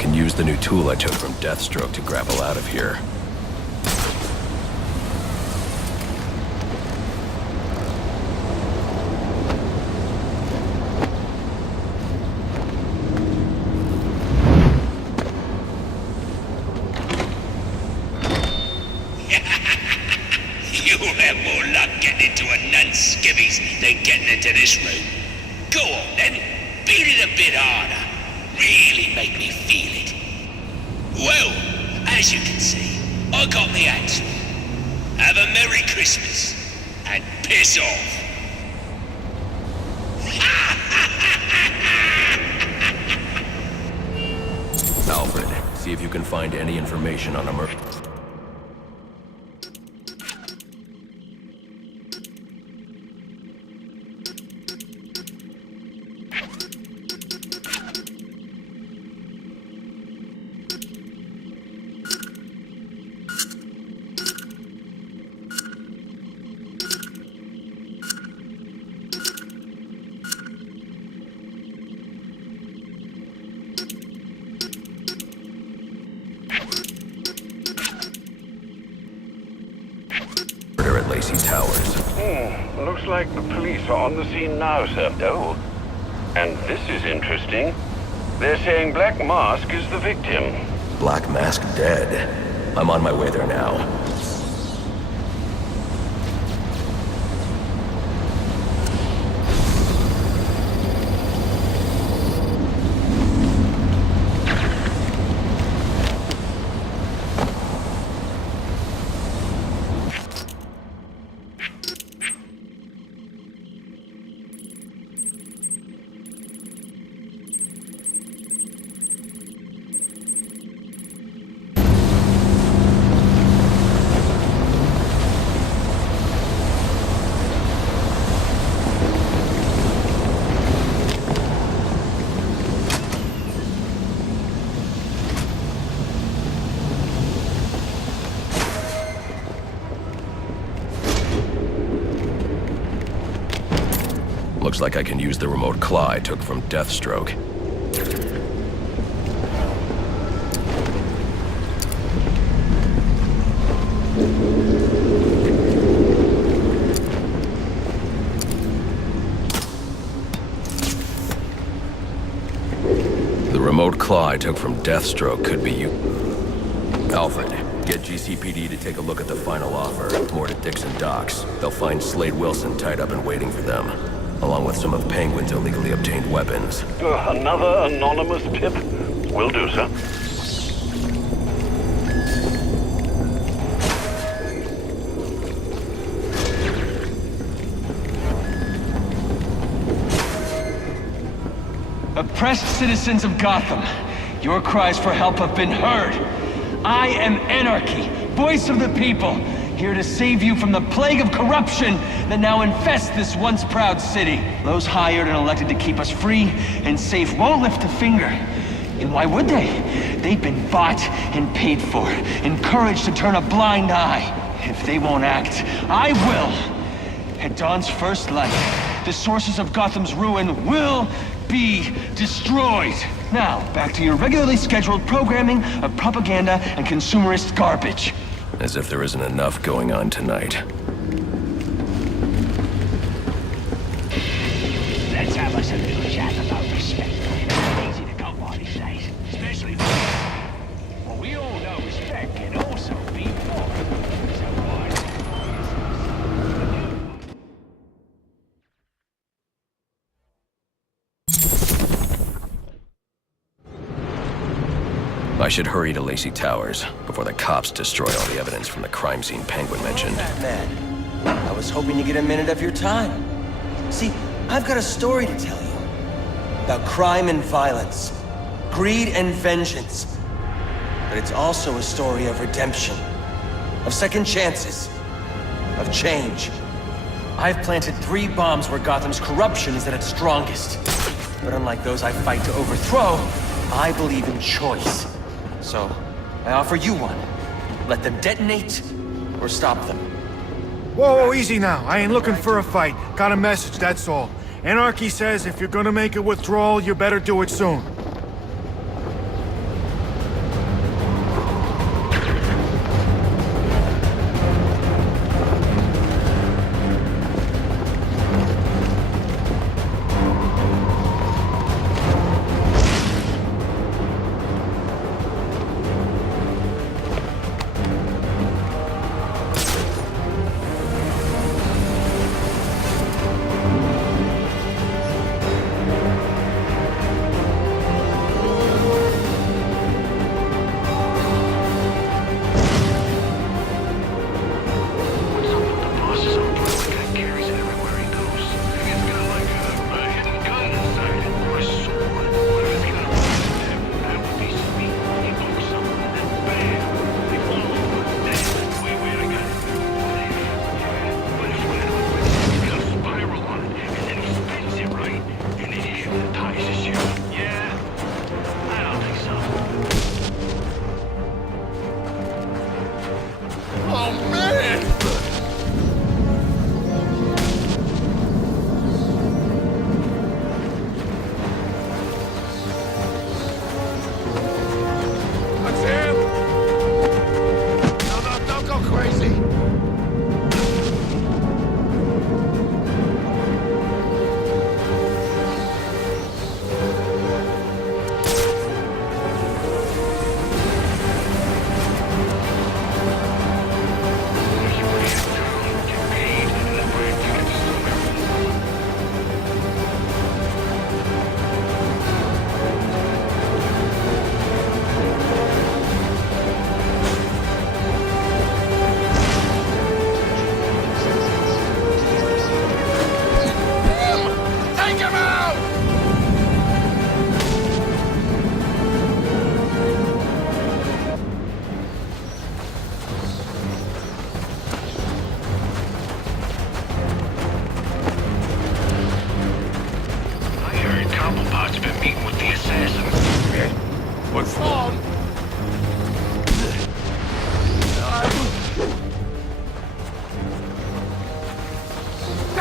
can use the new tool I took from Deathstroke to grapple out of here. You'll have more luck getting into a nun's skivvies than getting into this room. Go on then, beat it a bit harder. Really make me feel it. Well, as you can see, I got the answer. Have a Merry Christmas, and piss off. Alfred, see if you can find any information on a murder. At Lacey Towers. Looks like the police are on the scene now, sir. Oh. And this is interesting. They're saying Black Mask is the victim. Black Mask dead. I'm on my way there now. Looks like I can use the remote claw I took from Deathstroke. The remote claw I took from Deathstroke could be you. Alfred, get GCPD to take a look at the final offer. More to Dixon Docks. They'll find Slade Wilson tied up and waiting for them, along with some of Penguin's illegally obtained weapons. Another anonymous tip? Will do, sir. Oppressed citizens of Gotham, your cries for help have been heard. I am Anarchy, voice of the people, here to save you from the plague of corruption that now infests this once proud city. Those hired and elected to keep us free and safe won't lift a finger. And why would they? They've been bought and paid for, encouraged to turn a blind eye. If they won't act, I will. At Dawn's first light, the sources of Gotham's ruin will be destroyed. Now, back to your regularly scheduled programming of propaganda and consumerist garbage. As if there isn't enough going on tonight. Let's have us a little chat about respect. It's easy to go by these days, especially well, we all know respect can also be wrong. So what? I should hurry to Lacey Towers before the cops destroy all the evidence from the crime scene Penguin mentioned. Man, I was hoping to get a minute of your time. See, I've got a story to tell you. About crime and violence. Greed and vengeance. But it's also a story of redemption. Of second chances. Of change. I've planted 3 bombs where Gotham's corruption is at its strongest. But unlike those I fight to overthrow, I believe in choice. So, I offer you one. Let them detonate, or stop them. Whoa, easy now. I ain't looking for a fight. Got a message, that's all. Anarchy says if you're gonna make a withdrawal, you better do it soon.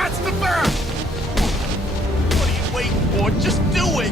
That's the bear! What are you waiting for? Just do it!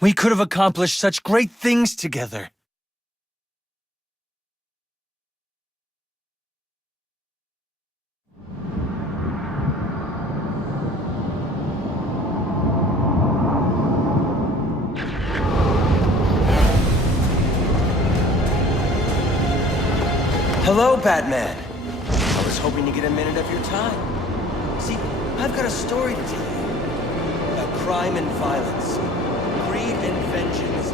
We could have accomplished such great things together. Hello, Batman. I was hoping to get a minute of your time. See, I've got a story to tell you about crime and violence. Greed and vengeance.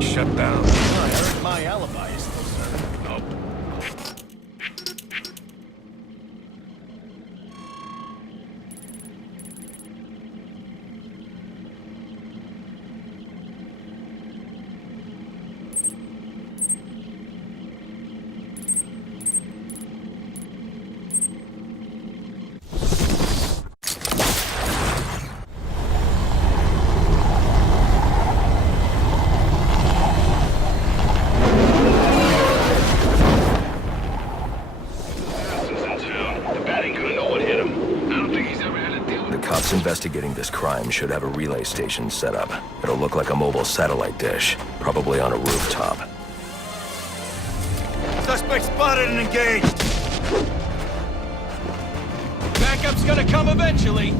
Shut down. I heard my alibi is still serving. Oh. Investigating this crime should have a relay station set up. It'll look like a mobile satellite dish, probably on a rooftop. Suspect spotted and engaged. Backup's gonna come eventually.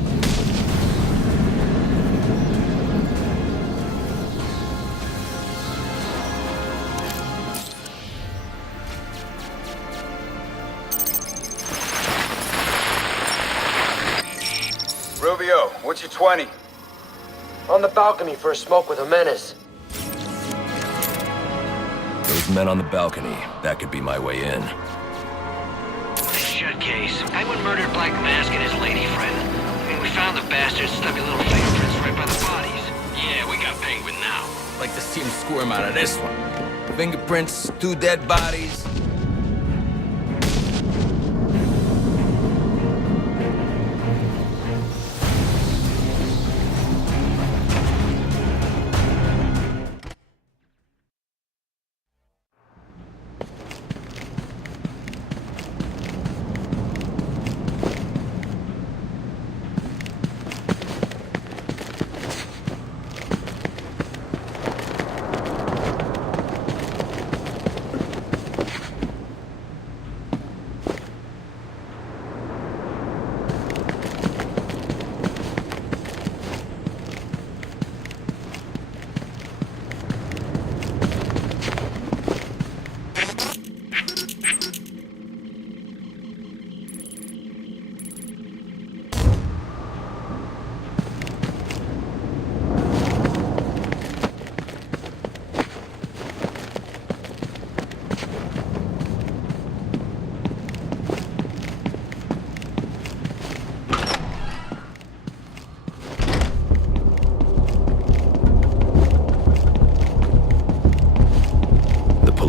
Rubio, what's your 20? On the balcony for a smoke with a menace. Those men on the balcony, that could be my way in. Shut case. Penguin murdered Black Mask and his lady friend. I mean, we found the bastards, stuck your little fingerprints right by the bodies. Yeah, we got Penguin now. Like to see him squirm out of this one. Fingerprints, 2 dead bodies.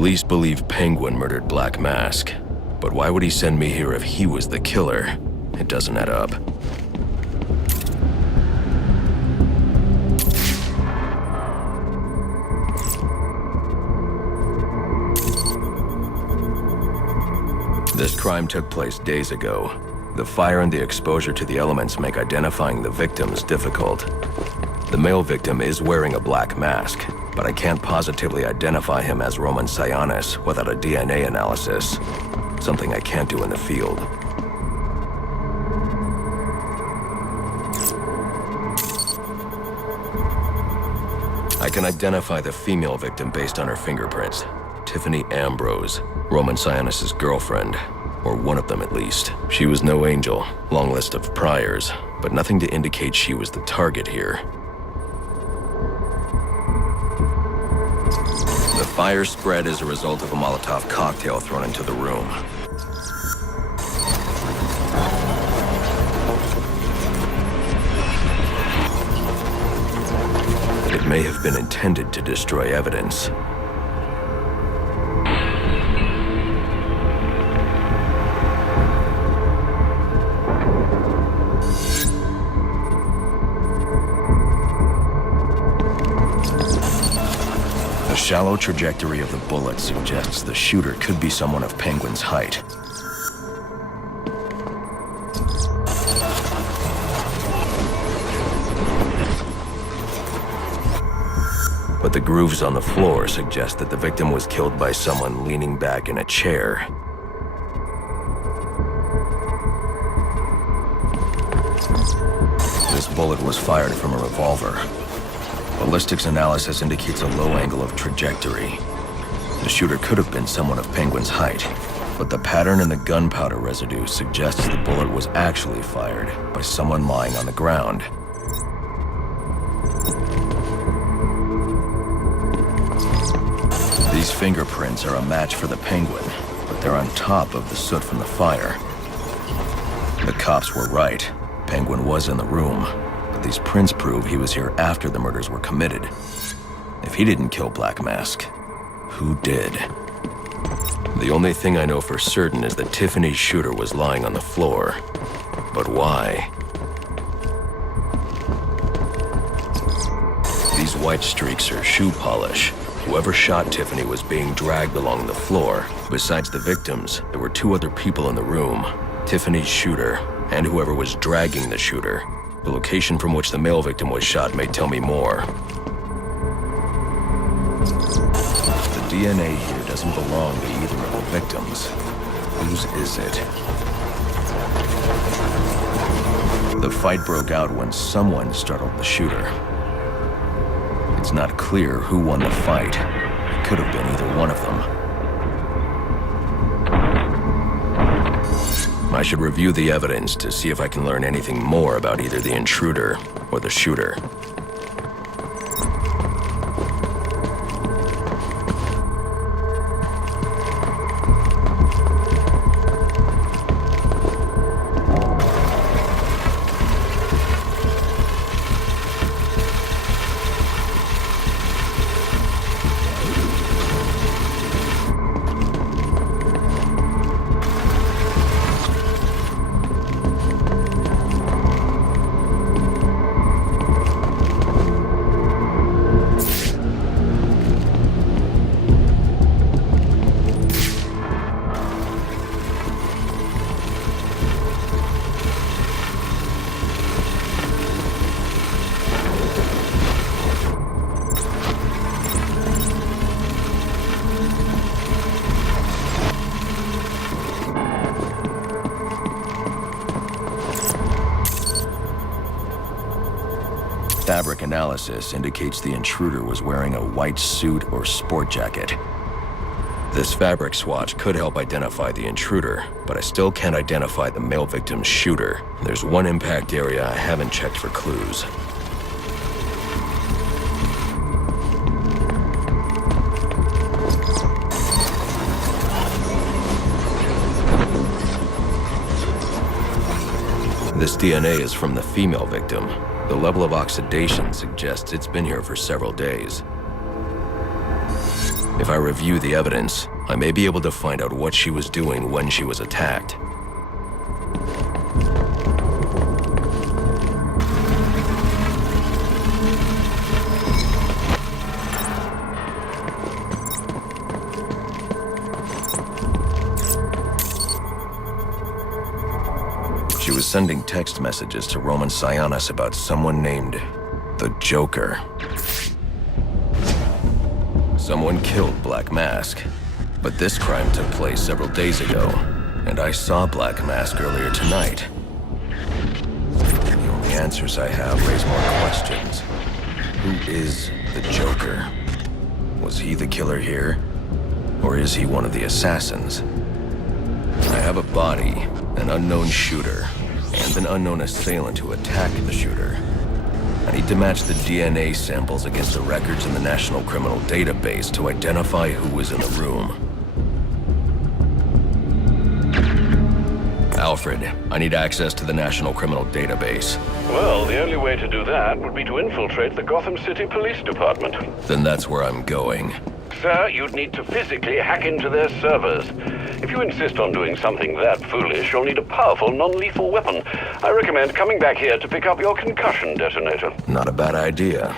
Police believe Penguin murdered Black Mask, but why would he send me here if he was the killer? It doesn't add up. This crime took place days ago. The fire and the exposure to the elements make identifying the victims difficult. The male victim is wearing a black mask, but I can't positively identify him as Roman Sionis without a DNA analysis. Something I can't do in the field. I can identify the female victim based on her fingerprints. Tiffany Ambrose, Roman Sionis' girlfriend, or one of them at least. She was no angel, long list of priors, but nothing to indicate she was the target here. The fire spread as a result of a Molotov cocktail thrown into the room. It may have been intended to destroy evidence. The shallow trajectory of the bullet suggests the shooter could be someone of Penguin's height. But the grooves on the floor suggest that the victim was killed by someone leaning back in a chair. This bullet was fired from a revolver. Ballistics analysis indicates a low angle of trajectory. The shooter could have been someone of Penguin's height, but the pattern in the gunpowder residue suggests the bullet was actually fired by someone lying on the ground. These fingerprints are a match for the Penguin, but they're on top of the soot from the fire. The cops were right. Penguin was in the room. These prints prove he was here after the murders were committed. If he didn't kill Black Mask, who did? The only thing I know for certain is that Tiffany's shooter was lying on the floor. But why? These white streaks are shoe polish. Whoever shot Tiffany was being dragged along the floor. Besides the victims, there were two other people in the room. Tiffany's shooter, and whoever was dragging the shooter. The location from which the male victim was shot may tell me more. The DNA here doesn't belong to either of the victims. Whose is it? The fight broke out when someone startled the shooter. It's not clear who won the fight. It could have been either one of them. I should review the evidence to see if I can learn anything more about either the intruder or the shooter. Fabric analysis indicates the intruder was wearing a white suit or sport jacket. This fabric swatch could help identify the intruder, but I still can't identify the male victim's shooter. There's one impact area I haven't checked for clues. This DNA is from the female victim. The level of oxidation suggests it's been here for several days. If I review the evidence, I may be able to find out what she was doing when she was attacked. She was sending text messages to Roman Sionis about someone named the Joker. Someone killed Black Mask, but this crime took place several days ago, and I saw Black Mask earlier tonight. The only answers I have raise more questions. Who is the Joker? Was he the killer here? Or is he one of the assassins? I have a body, an unknown shooter, and an unknown assailant who attacked the shooter. I need to match the DNA samples against the records in the National Criminal Database to identify who was in the room. Alfred, I need access to the National Criminal Database. Well, the only way to do that would be to infiltrate the Gotham City Police Department. Then that's where I'm going. Sir, you'd need to physically hack into their servers. If you insist on doing something that foolish, you'll need a powerful, non-lethal weapon. I recommend coming back here to pick up your concussion detonator. Not a bad idea.